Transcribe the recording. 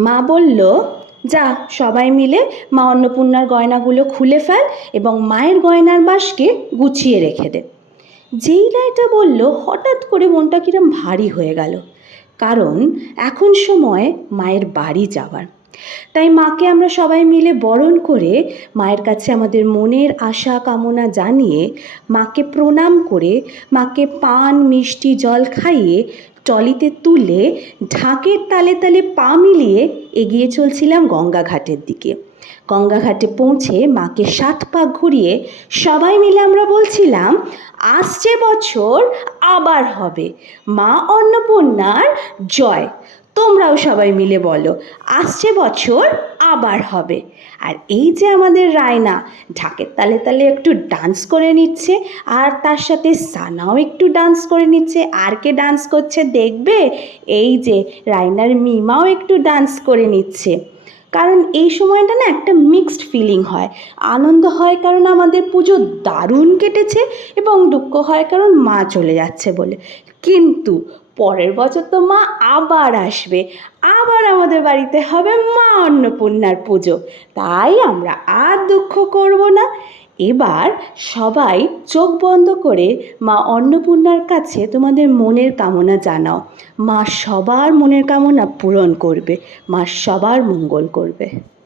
মা বলল, যা, সবাই মিলে মা অন্নপূর্ণার গয়নাগুলো খুলে ফেল এবং মায়ের গয়নার বাসকে গুছিয়ে রেখে দে। যেই এটা বলল, হঠাৎ করে মনটা কিরম ভারী হয়ে গেল। কারণ এখন সময় মায়ের বাড়ি যাওয়ার। তাই মাকে আমরা সবাই মিলে বরণ করে মায়ের কাছে আমাদের মনের আশা, কামনা জানিয়ে মাকে প্রণাম করে মাকে পান, মিষ্টি, জল খাইয়ে টলিতে তুলে ঢাকের তালে তালে পা মিলিয়ে এগিয়ে চলছিলাম গঙ্গাঘাটের দিকে। গঙ্গাঘাটে পৌঁছে মাকে সাত পাক ঘুরিয়ে সবাই মিলে আমরা বলছিলাম, আসছে বছর, আবার হবে। মা অন্নপূর্ণার জয়। তোমরাও সবাই মিলে বলো, আসছে বছর আবার হবে। আর এই যে আমাদের রায়না, ঢাকের তালে তালে একটু ডান্স করে নিচ্ছে, আর তার সাথে সানাও একটু ডান্স করে নিচ্ছে। আর কে ডান্স করছে দেখবে? এই যে রায়নার মিমাও একটু ডান্স করে নিচ্ছে। কারণ এই সময়টা না একটা মিক্সড ফিলিং হয়। আনন্দ হয় কারণ আমাদের পুজো দারুণ কেটেছে এবং দুঃখ হয় কারণ মা চলে যাচ্ছে বলে। কিন্তু পরের বছর তো মা আবার আসবে। আবার আমাদের বাড়িতে হবে মা অন্নপূর্ণার পুজো। তাই আমরা আর দুঃখ করব না। এবার সবাই চোখ বন্ধ করে মা অন্নপূর্ণার কাছে তোমাদের মনের কামনা জানাও। মা সবার মনের কামনা পূরণ করবে, মা সবার মঙ্গল করবে।